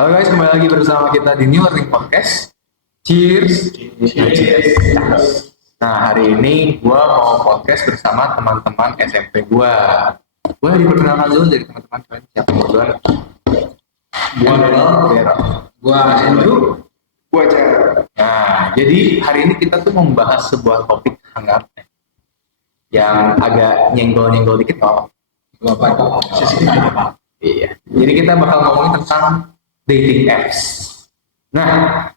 Halo guys, kembali lagi bersama kita di New Learning Podcast. Cheers. Cheers. Nah, hari ini gua mau podcast bersama teman-teman SMP gua. Gua diperkenalkan dulu dari teman-teman kalian siapa duluan? Gua Vero. Gua Andrew. Gua Cara. Nah, jadi hari ini kita tuh membahas sebuah topik hangat yang agak nyenggol-nyenggol dikit kok. Gua apa? Iya. Jadi kita bakal ngomongin tentang dating apps. Nah,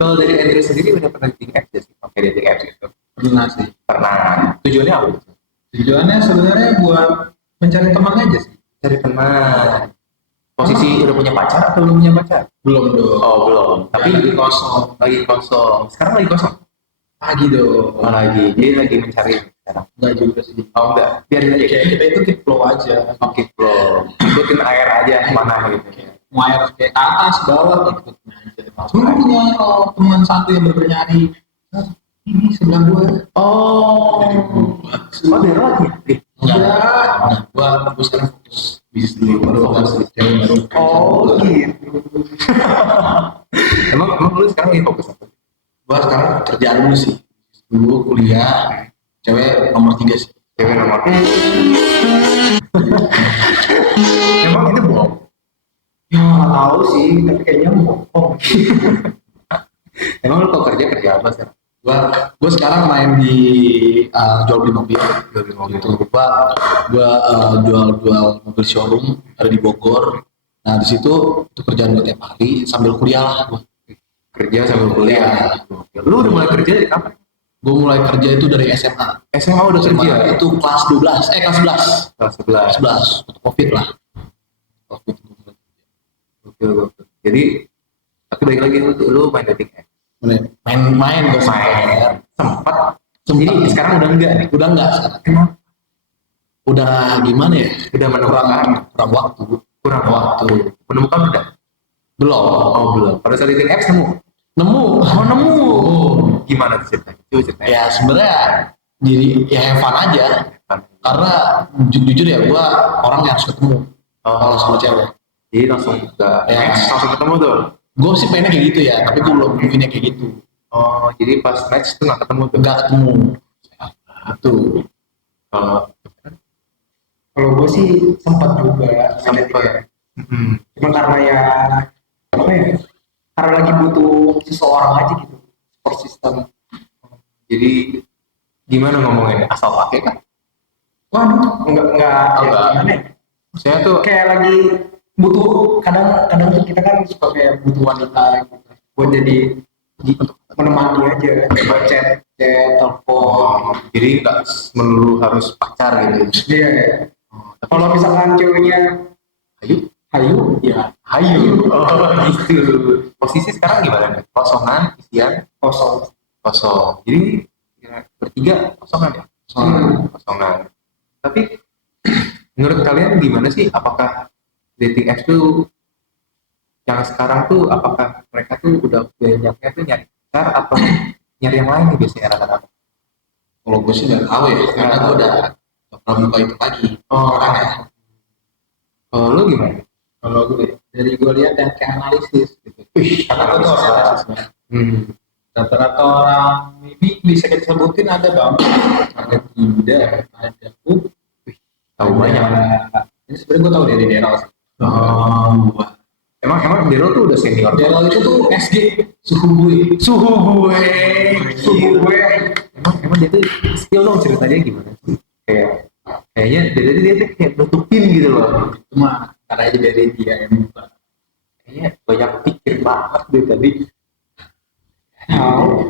kalau dari Andrew sendiri udah pernah dating apps ya sih? Pakai dating apps itu? Pernah sih. Pernah. Tujuannya apa? Tujuannya sebenarnya buat mencari teman aja sih. Cari teman. Posisi udah punya pacar atau belum punya pacar? Belum dong. Oh belum. Tapi Lagi kosong. lagi kosong. Sekarang lagi kosong. Lagi dong. Oh lagi. Jadi lagi mencari sekarang. Enggak juga sih. Oh enggak. Biarin aja. Kayak kita itu keep flow aja. Oke bro. Ikutin air aja kemana gitu. Mau air kayak ke atas, bawah, ikutin aja. Punya teman satu yang bernyari. Ini sebelah gua. Oh. Oh dari lagi. Enggak. Gua sekarang fokus bisnis dulu, baru fokus cewek baru. Oh gitu. emang lu sekarang lagi fokus apa? Gua sekarang kerjaan dulu sih. Dulu kuliah, cewek nomor 3 sih. Cewek nomor. Emang itu bohong? Ya nggak tahu sih, tapi kayaknya bohong. Emang lu kalau kerja apa sih? Gua sekarang main di jual beli mobil gitu. Gua jual mobil showroom ada di Bogor. Nah di situ itu kerjaan gue tiap hari sambil kuliah lah gua. Kerja sambil kuliah. Lu udah mulai kerja dari kapan? Gue mulai kerja itu dari SMA. SMA udah kerja. Itu kelas 12, kelas 11. Kelas 11. 11, untuk Covid lah. Covid. Gokil. Jadi tapi balik lagi lu main dating app. Main gue Main. Sempat. Jadi sekarang udah enggak nih. Udah enggak sekarang. Kenapa? Udah gimana ya? Udah menemukan Kurang waktu. kurang waktu. Menemukan udah? Belum. Oh belum. Pada saat dating apps nemu. Nemu. Oh nemu. Gimana tuh ceritanya? Coba ceritain. Ya sebenarnya jadi ya have fun aja. Karena jujur ya gue orang yang harus ketemu kalau sama cewek. Jadi langsung ke Ya. match, langsung ketemu tuh. Gue sih pengennya kayak gitu ya, tapi gue belum bikinnya kayak gitu. Oh, jadi pas match tuh nggak ketemu tuh. Nggak ketemu. Tuh. Kalau Kalau gue sih sempat juga main dating app. Cuma karena ya apa ya? Karena lagi butuh seseorang aja gitu, support system. jadi gimana ngomongin asal pakai kan? Waduh, enggak ya, Enggak. gimana ya? Saya tuh Kayak lagi butuh kadang tuh kita kan suka kayak butuh wanita gitu buat jadi menemani aja buat chat telepon. jadi nggak melulu harus pacar gitu. Iya. Tapi Kalau misalkan ceweknya ayo, hayu ya hayu. Oh gitu. Posisi sekarang gimana nih? Kosongan, isian, kosong. kosong. Jadi ya, bertiga kosongan ya? Kosongan. Tapi menurut kalian gimana sih? Apakah dating apps tuh yang sekarang tuh apakah mereka tuh udah banyaknya tuh nyari pacar atau nyari yang lain nih biasanya rata-rata? Kalau gue sih nggak tahu ya, karena gue udah nggak pernah buka itu lagi. Oh, Orangnya. Kalau lu gimana? Kalau gue dari gue lihat yang kayak analisis gitu. Karena gue tuh Analisis. analisis banget. Hmm. Rata-rata orang maybe bisa kita sebutin ada bang, ada tidak, ada Tahu banyak. Ini sebenarnya gue tahu dari Daryl sih. Oh, emang Daryl tuh udah senior. Daryl itu tuh SG suhu gue. Suhu gue. Emang dia tuh skill dong ceritanya gimana sih? Kayaknya dari dia tuh kayak nutupin gitu loh. Cuma karena aja dari dia yang buka. Kayaknya banyak pikir banget deh tadi.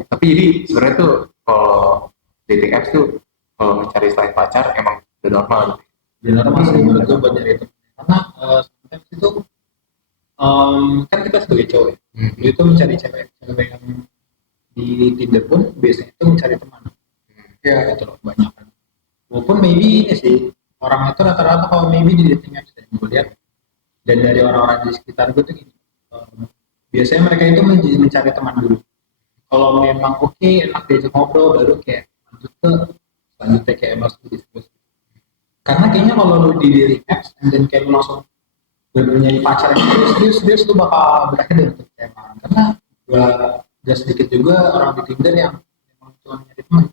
Tapi jadi sebenarnya tuh kalau dating apps tuh kalau mencari selain pacar emang udah normal gitu. Di normal sih menurut gue buat nyari itu. Karena sebenarnya itu kan kita sebagai cowok ya. Dia itu mencari cewek yang di Tinder pun biasanya itu mencari teman. Ya gitu loh banyak kan. Walaupun maybe ini sih orang itu rata-rata kalau maybe di dating apps yang gue lihat dan dari orang-orang di sekitar gue tuh gini. Biasanya mereka itu mencari teman dulu. Kalau memang oke enak diajak ngobrol baru kayak lanjut ke selanjutnya kayak harus diskusi. Karena kayaknya kalau lu di dating apps dan kayak lu langsung menjadi pacar yang serius lu bakal berakhir dengan kecewa. Karena gak sedikit juga orang di Tinder yang memang cuma nyari teman.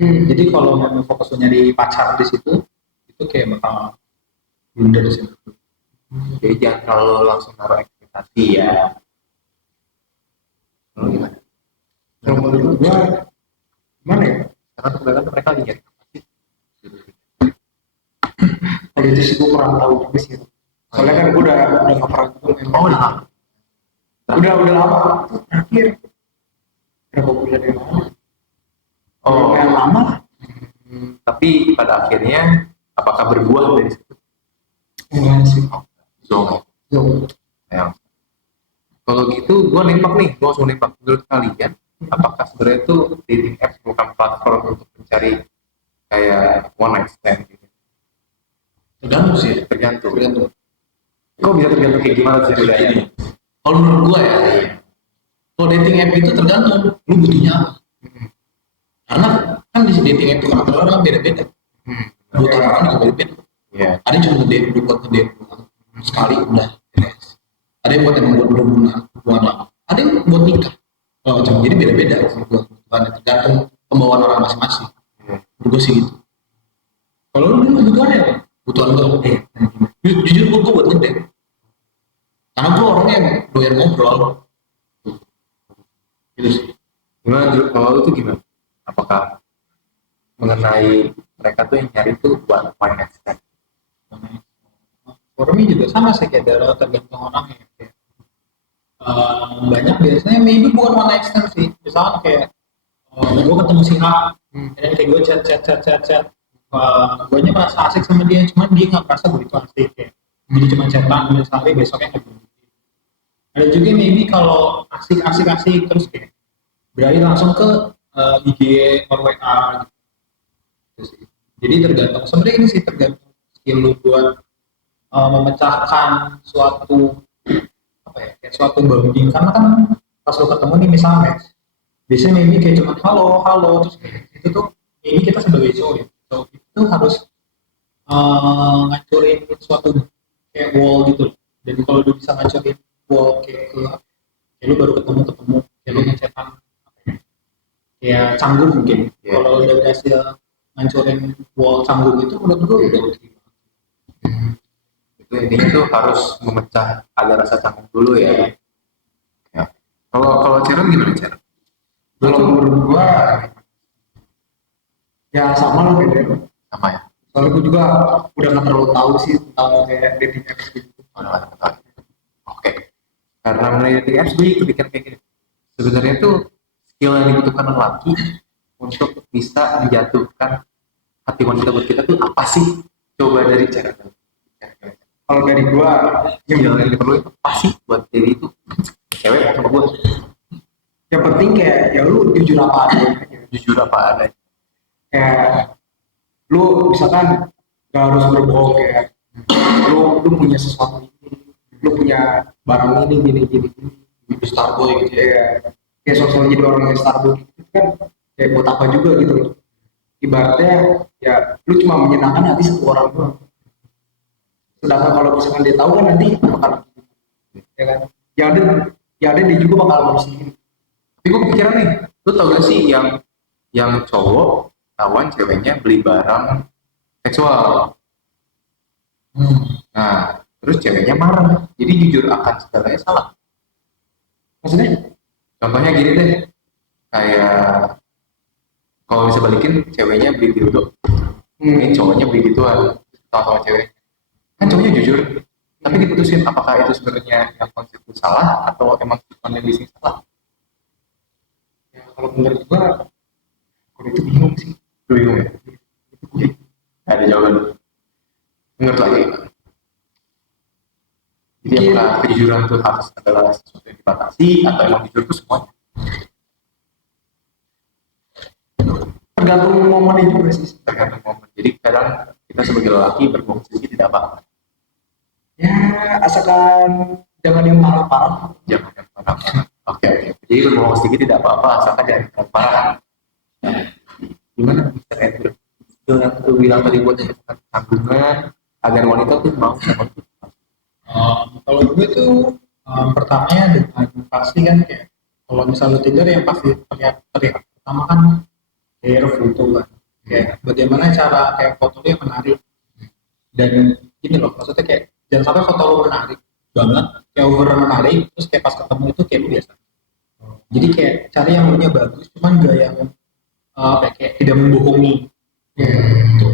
Jadi kalau memang fokus nyari pacar di situ, itu kayak bakal blunder sih. Jadi jangan terlalu langsung naruh ekspektasi ya. Gimana? Kalau menurut gua gimana ya? Karena kebanyakan mereka lihat apa sih? Kalau itu sih gua kurang tahu juga sih. Soalnya kan gua udah nggak pernah ketemu. Oh, Udah lama. Terakhir berapa bulan yang lalu? Oh, Yang lama. Tapi pada akhirnya apakah berbuah dari situ? Enggak sih. Zong. Jauh. Yang kalau gitu, gue nembak nih, gue langsung nembak. Menurut kalian, apakah sebenarnya itu dating apps bukan platform untuk mencari kayak one night stand gitu? Tergantung sih. Tergantung. Kok Bisa tergantung kayak gimana sih bedanya? Ini. Kalau menurut gua ya, kalau dating app itu tergantung lu butuhnya apa. Karena kan di dating app itu karakter orang kan beda-beda. Kebutuhan orang juga beda-beda. Iya. Ada yang cuma ngedate buat ngedate doang. Sekali udah beres. Ada yang buat emang buat berhubungan lama. Ada yang buat nikah. Oh, macam jadi beda-beda kebutuhan tergantung pembawaan orang masing-masing. Menurut gua sih gitu. Kalau lu kebutuhannya apa? Kebutuhan gua, jujur gua buat ngedate. Karena gua orangnya yang doyan ngobrol. Gitu sih. Gimana Drew? Kalau itu gimana? Apakah mengenai mereka tuh yang nyari tuh buat one night stand? Forumnya juga sama sih kayak tergantung orangnya. Kayak, banyak biasanya maybe bukan one night stand sih. Misalkan kayak gue ketemu si A, dan kayak gue chat. Gue nya merasa asik sama dia, cuman dia nggak merasa gue itu asik kayak. Jadi cuma chatan, misalnya besoknya nggak gitu. Ada juga maybe kalau asik terus kayak beralih langsung ke IG or WA gitu sih. Jadi tergantung sebenarnya ini sih tergantung skill lu buat memecahkan suatu apa ya kayak suatu bonding karena kan pas lu ketemu nih misalnya biasanya maybe kayak cuma halo terus kayak itu tuh ini kita sebagai cowok ya cowok itu harus ngancurin suatu kayak wall gitu dan kalau lu bisa ngancurin wall kayak lu baru ketemu kayak lu ngecetan ya canggung mungkin kalau udah berhasil ngancurin wall canggung itu menurut gue udah oke. Itu intinya tuh harus memecah ada rasa canggung dulu ya. Ya. Kalau Sharon gimana Sharon? Kalau menurut gua ya sama lah beda. Sama ya. Soalnya gua juga udah nggak terlalu tahu sih tentang kayak dating apps gitu. Oke. Karena mengenai dating apps gue kepikiran kayak gini. Sebenarnya tuh skill yang dibutuhkan lelaki untuk bisa menjatuhkan hati wanita buat kita tuh apa sih? Coba dari cara Kalau dari gua yang diperlukan apa sih buat jadi itu cewek mau sama gue? yang penting kayak ya lu jujur apa adanya. Jujur apa adanya. Kayak lu misalkan gak harus berbohong kayak lu punya sesuatu ini, lu punya barang ini gini Starboy gitu ya. Kayak sosok jadi orang yang starboy gitu kan kayak buat apa juga gitu loh. Ibaratnya ya lu cuma menyenangkan hati satu orang doang. Sedangkan kalau misalkan dia tahu kan nanti bakal ya kan yang ada dia juga bakal ngurusin. Tapi gue kepikiran nih, lu tau gak sih yang cowok tawan ceweknya beli barang seksual. Nah, terus ceweknya marah. Jadi jujur akan segalanya salah. Maksudnya? Contohnya gini deh, kayak kalau bisa balikin ceweknya beli dildo, ini cowoknya beli gituan, sama cewek. Kan cowoknya jujur, tapi diputusin apakah itu sebenarnya yang konsep itu salah atau emang konsep bisnis salah? Ya, kalau menurut gua kalau itu bingung sih. Bingung ya? Ada jawaban. Menurut lagi. Jadi apakah kejujuran itu harus adalah sesuatu yang dibatasi atau emang jujur itu semuanya? Tergantung momennya juga sih. Tergantung momen. Jadi kadang kita sebagai lelaki berbohong sedikit tidak apa-apa. Ya asalkan jangan yang parah-parah. Jangan yang parah-parah. Oke. Jadi berbohong sedikit tidak apa-apa asalkan jangan yang parah. Nah, gimana Mr. Andrew? Itu yang aku bilang tadi buat tanggungan agar wanita tuh mau sama itu. Kalau gue tuh pertamanya dengan pasti kan kayak kalau misalnya lu Tinder yang pasti terlihat pertama kan kayak foto kan, kayak bagaimana cara kayak foto lu yang menarik. Dan gini loh, maksudnya kayak jangan sampai foto lu menarik banget, kayak over menarik, terus kayak pas ketemu itu kayak lu biasa. Jadi kayak cari yang menurutnya bagus, cuman gak yang kayak tidak membohongi. Gitu.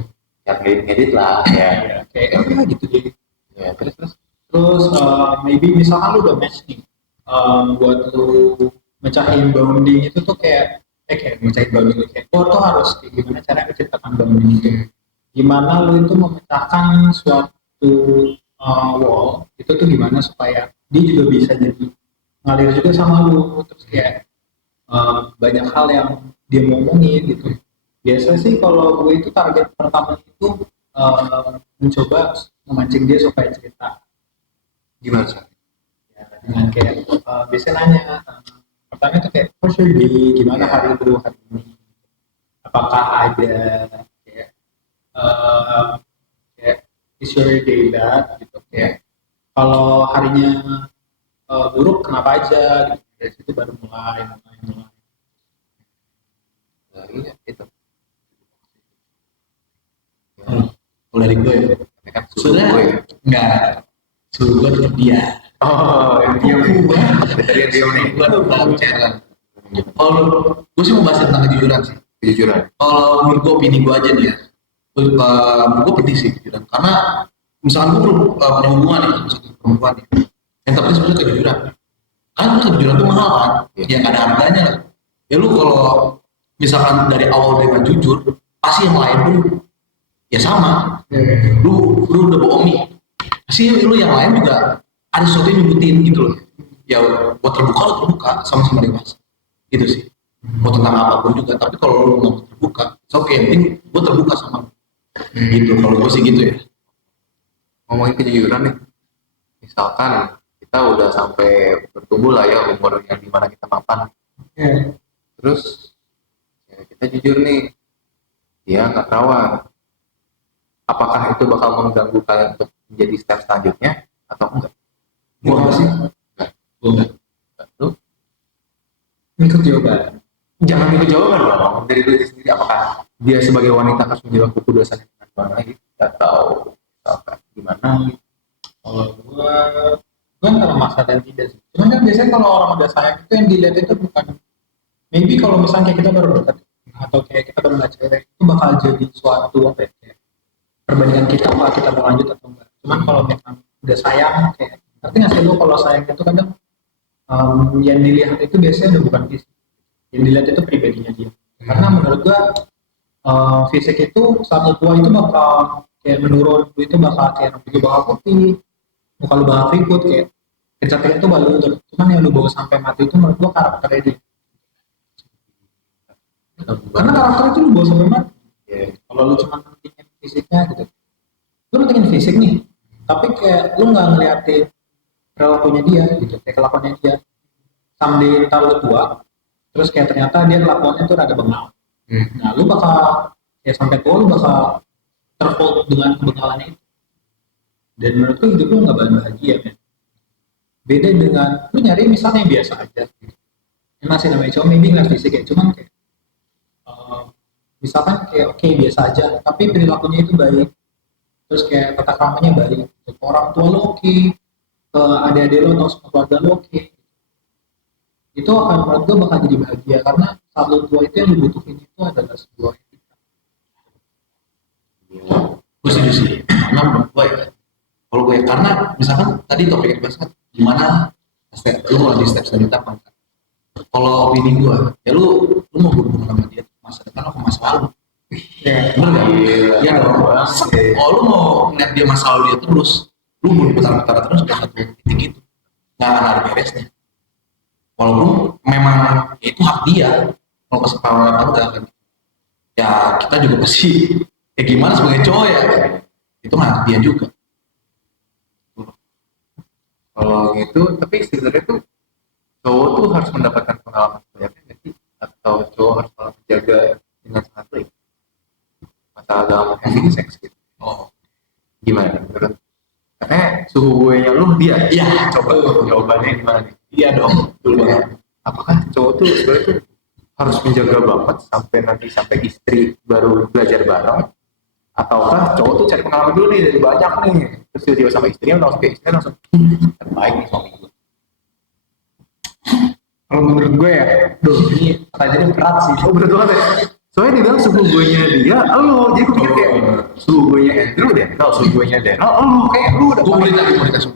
Yang ngedit lah ya. Ya, kayak gitu jadi. Ya, terus Terus maybe misalkan lu udah match nih, buat lu mecahin bounding itu tuh kayak mecahin bounding kayak lu tuh harus kayak gimana cara menciptakan bounding itu. Gimana lu itu memecahkan suatu wall itu tuh gimana supaya dia juga bisa jadi ngalir juga sama lu, terus kayak banyak hal yang dia mau ngomongin gitu. Biasa sih kalau gue itu target pertama itu mencoba memancing dia supaya cerita. gimana sih? Ya, dengan kayak biasanya nanya pertama itu kayak how's your day, gimana hari lu hari ini, apakah ada kayak kayak is your day bad gitu, kayak kalau harinya buruk kenapa aja gitu. Dari situ baru mulai. Nah, iya itu. Kalau dari gue ya, Ini kan suruh sebenarnya gue ya. enggak, suruh gue tetap dia. Oh, yang diam nih. Dari yang diam nih. Gue tetap cewek. Kalau gue sih mau bahas tentang kejujuran sih. Kejujuran. Kalau menurut gue opini gue aja nih ya, menurut gue penting sih kejujuran. Karena misalkan gue punya hubungan nih sama satu perempuan nih, yang tapi sebenarnya kejujuran. Karena kejujuran itu mahal kan, ya nggak ada harganya lah. Ya lu kalau misalkan dari awal dengan jujur, pasti yang lain pun ya sama. Lu udah bohong nih, pasti lu yang lain juga ada sesuatu yang nyebutin gitu loh. Ya buat terbuka lu terbuka sama-sama dewasa. Gitu sih. Mau tentang apapun juga, tapi kalau lu nggak mau terbuka, oke, yang penting gue terbuka sama lu. Gitu, kalau gue sih gitu ya. Ngomongin kejujuran nih. Misalkan kita udah sampai bertumbuh lah ya umur yang dimana kita mapan. Terus ya kita jujur nih, dia nggak perawan. Apakah itu bakal mengganggu kalian untuk menjadi step selanjutnya atau enggak? Gue apa sih? Gue enggak. Lu Ikut jawaban. jangan ikut jawaban dong dari diri sendiri. Apakah dia sebagai wanita harus menjawab keputusan dengan mana gitu atau misalkan gimana gitu? Kalau gue antara masa dan tidak sih. Cuman kan biasanya kalau orang udah sayang itu yang dilihat itu bukan, maybe kalau misalnya kayak kita baru dekat atau kayak kita baru ngeliat cewek itu bakal jadi suatu apa ya, kayak perbandingan kita apa kita mau lanjut atau enggak. Cuman kalau memang udah sayang kayak, tapi nggak sih lu kalau sayang itu kadang yang dilihat itu biasanya udah bukan fisik, yang dilihat itu pribadinya dia. Karena menurut gua fisik itu saat tua itu bakal kayak menurun, lu itu bakal kayak rambut lu bakal putih, muka lu bakal keriput, kayak kecantikan itu bakal luntur. Cuman yang lu bawa sampai mati itu menurut gua karakternya dia. Karena karakter itu lu bawa sampai mati. Kalau lu cuma pentingin fisiknya gitu, lu pentingin fisik nih, tapi kayak lu nggak ngeliatin perilakunya dia gitu, kayak kelakuannya dia. Someday ntar lu tua, terus kayak ternyata dia kelakuannya tuh rada bengal. Nah, lu bakal ya sampai tua lu bakal terfold dengan kebengalannya itu. Dan menurutku hidup lu nggak bahagia kan. Beda dengan lu nyari misalnya yang biasa aja. Yang masih namanya cowok, maybe nggak fisik ya, cuman kayak misalkan kayak oke, biasa aja, tapi perilakunya itu baik. Terus kayak tata keramanya baik. Ke orang tua lu oke, ke adik-adik lu atau sama keluarga lu oke. Itu akan menurut gue bakal jadi bahagia karena saat lu tua itu yang lu butuhin itu adalah sebuah etika. Gue setuju sih. Karena menurut gue ya, kalau gue karena misalkan tadi topik yang bahas kan gimana step lu mau di step selanjutnya apa enggak. Kalau opini gue ya lu mau berhubungan sama dia masa depan atau masa lalu. Ya, Bener nggak? Ya dong. Kalau lu mau ngeliat dia masa lalu dia terus, lu mau diputar-putar terus ke satu titik itu, nggak akan ada beresnya. Walaupun memang ya itu hak dia, mau kesepakatan atau enggak kan. Ya kita juga pasti ya gimana sebagai cowok ya, itu hak dia juga. Kalau gitu, tapi sebenarnya tuh cowok tuh harus mendapatkan pengalaman banyaknya nggak sih? Atau cowok harus malah menjaga dengan sangat baik masalah dalam having sex gitu? Oh, Gimana menurut? Karena suhu gue nya lu Iya, Coba jawabannya gimana nih? Iya dong, betul banget. Apakah cowok tuh sebenarnya tuh harus menjaga banget sampai istri baru belajar bareng, ataukah cowok tuh cari pengalaman dulu nih dari banyak nih, terus tiba-tiba sama istrinya langsung kayak istrinya langsung terbaik nih suami gue. kalau menurut gue ya, ini pertanyaannya berat sih. Oh bener banget ya. Soalnya dia bilang suhu gue nya dia, lo jadi gue pikir kayak suhu gue nya Andrew deh, suhu gue nya Daniel, lo kayak lu udah Gue mau dikasih